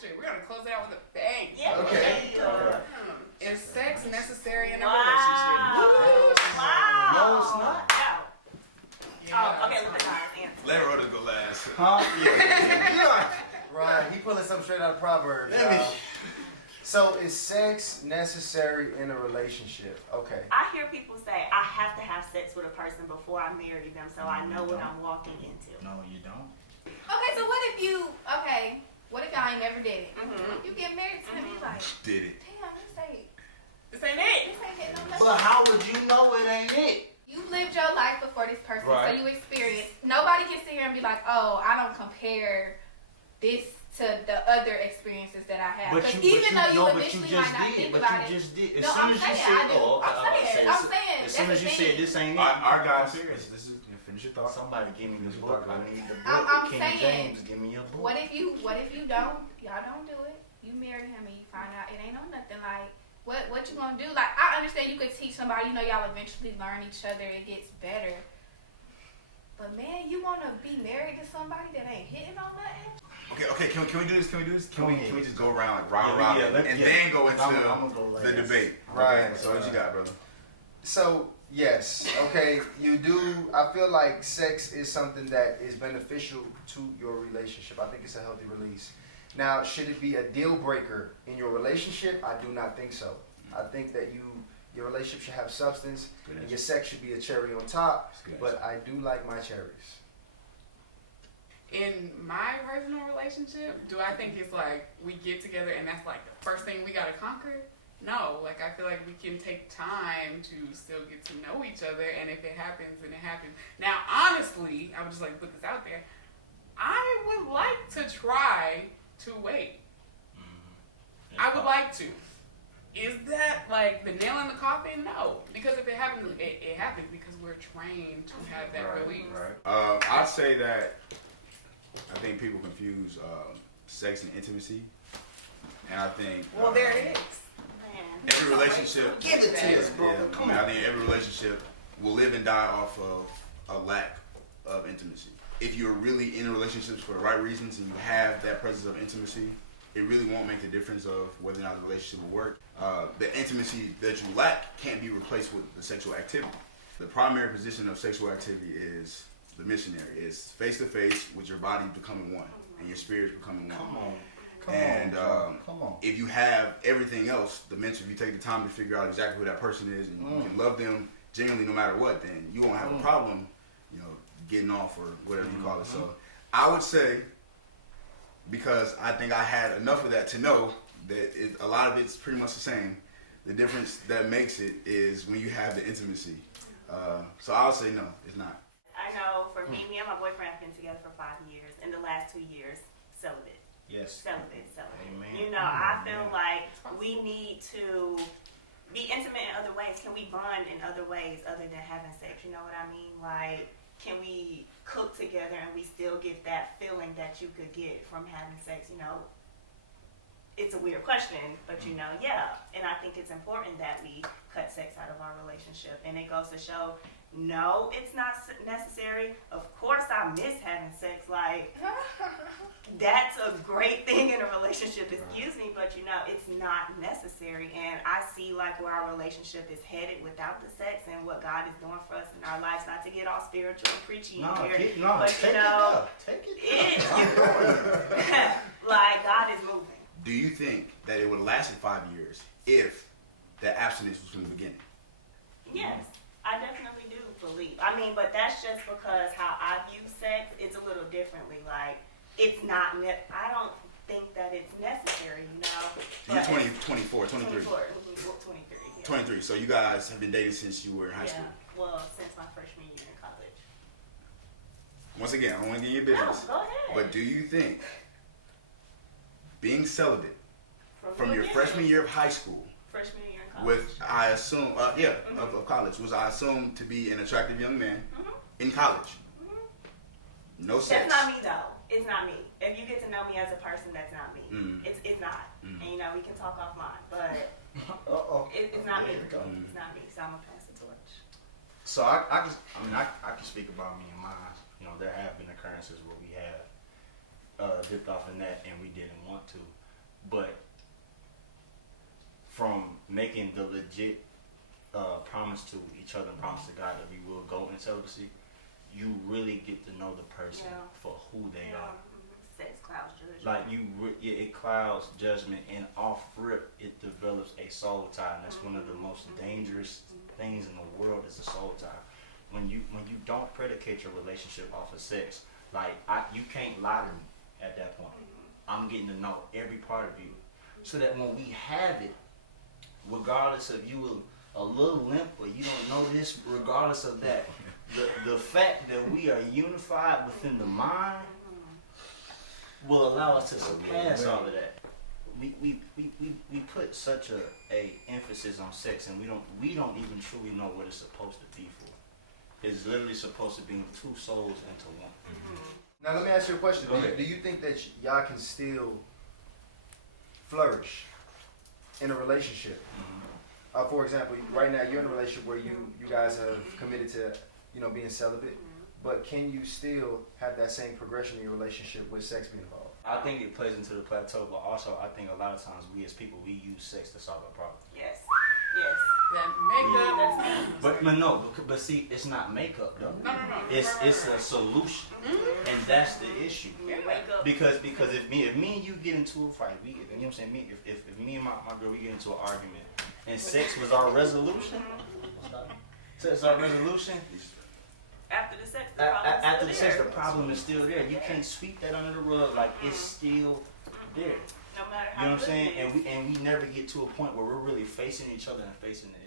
question. We're gonna close it out with a bang. Yeah. Okay. Is sex necessary in a Wow. relationship? Wow. No, it's not. No. Yeah, Oh, okay, let the guys answer. Let Rhodis go last. Huh? Yeah. Right, he pulling something straight out of Proverbs. Let me- y'all. So is sex necessary in a relationship? Okay. I hear people say, I have to have sex with a person before I marry them so I know what I'm walking into. No, you don't. Okay, so what if y'all ain't never did it? Mm-hmm. You get married to him, you like, Did it. damn, This ain't it. this ain't hitting no But how would you know it ain't it? You lived your life before this person, Right. so you experienced. Nobody can sit here and be like, oh, I don't compare this to the other experiences that I have. Because even though you initially might not think about it. Just did. As No, soon I'm as you saying said, I do. oh, okay, I'm saying. as soon as you said this ain't it, Our guys, this is finish your thought. somebody give me this book. I need the book. I'm King saying, James, give me your book. What if you don't? Y'all don't do it. You marry him and you find out it ain't no nothing. Like what you gonna do? Like I understand you could teach somebody. You know y'all eventually learn each other. It gets better. But man, you wanna be married to somebody that ain't hitting on nothing? Okay. Can we do this? Can we just go around like round Yeah, robin and yeah. then go into I'm gonna go the last. debate? Right. Okay, so what you got, brother? So yes, okay, you do. I feel like sex is something that is beneficial to your relationship. I think it's a healthy release. Now, should it be a deal breaker in your relationship? I do not think so. I think that your relationship should have substance, Good and answer. your sex should be a cherry on top. That's good But I do like my cherries. In my personal relationship, do I think it's like we get together and that's like the first thing we gotta conquer? No, like I feel like we can take time to still get to know each other, and if it happens, then it happens. Now, honestly, I would just like put this out there. I would like to try to wait. I would like to. Is that like the nail in the coffin? No, because if it happens, it happens because we're trained to have that release. Right. I'd say that I think people confuse sex and intimacy, and I think Well, there it is. Man. every relationship. Give it to us, bro. Yeah, Come I on. think every relationship will live and die off of a lack of intimacy. If you're really in relationships for the right reasons and you have that presence of intimacy, it really won't make the difference of whether or not the relationship will work. The intimacy that you lack can't be replaced with the sexual activity. The primary position of sexual activity is the missionary. It's face to face with your body becoming one and your spirit becoming one. Come on. Come on. If you have everything else, the mental, if you take the time to figure out exactly who that person is and you can love them genuinely no matter what, then you won't have a problem, getting off or whatever you call it. So I would say, because I think I had enough of that to know that a lot of it's pretty much the same. The difference that makes it is when you have the intimacy. So I'll say no, it's not. I know for me and my boyfriend have been together for 5 years. In the last 2 years, celibate. Yes. Celibate. Amen. I feel like we need to be intimate in other ways. Can we bond in other ways other than having sex? You know what I mean? Like, can we cook together and we still get that feeling that you could get from having sex? It's a weird question, but yeah. And I think it's important that we cut sex out of our relationship. And it goes to show, no, it's not necessary. Of course I miss having sex. Like, that's a great thing in a relationship, excuse me, but it's not necessary. And I see like where our relationship is headed without the sex and what God is doing for us in our lives. Not to get all spiritual and preachy here, Take it like God is moving. Do you think that it would have lasted 5 years if the abstinence was from the beginning? Yes, I definitely do believe. But that's just because how I view sex, it's a little differently. Like, it's not, I don't think that it's necessary, You're 24, 23. 24, 23, yeah. 23, so you guys have been dating since you were in high school. Well, since my freshman year in college. Once again, I don't want to get your business. No, go ahead. But do you think being celibate from the your beginning, freshman year of high school, freshman year in college, with, I assume, of college, was I assumed to be an attractive young man in college? No sex. That's not me though. It's not me. If you get to know me as a person, that's not me. It's not. And we can talk offline, but it's not me. It's not me. So I'm gonna pass the torch. So I can speak about me and mine. There have been occurrences where we have dipped off in that and we didn't want to. but from making the legit promise to each other and promise to God that we will go in celibacy, you really get to know the person for who they are. Sex clouds judgment. Like it clouds judgment, and off rip, it develops a soul tie, and that's one of the most dangerous things in the world is a soul tie. When you don't predicate your relationship off of sex, like you can't lie to me at that point. I'm getting to know every part of you, so that when we have it, regardless of you a little limp or you don't know this, regardless of that, the fact that we are unified within the mind will allow us to surpass all of that. We put such a emphasis on sex, and we don't even truly know what it's supposed to be for. It's literally supposed to be two souls into one. Now let me ask you a question. Go ahead. Do you think that y'all can still flourish in a relationship? For example, right now you're in a relationship where you guys have committed to, being celibate, but can you still have that same progression in your relationship with sex being involved? I think it plays into the plateau, but also I think a lot of times we as people, we use sex to solve a problem. Yes. That makeup. But see, it's not makeup though. No. It's a solution, and that's the issue. Wake up. Because if me and you get into a fight, you know what I'm saying? If me and my girl we get into an argument, and sex was our resolution, After the sex, the problem is still there. You can't sweep that under the rug. Like it's still there. No matter You how know what I'm good saying? it is. And we never get to a point where we're really facing each other and facing the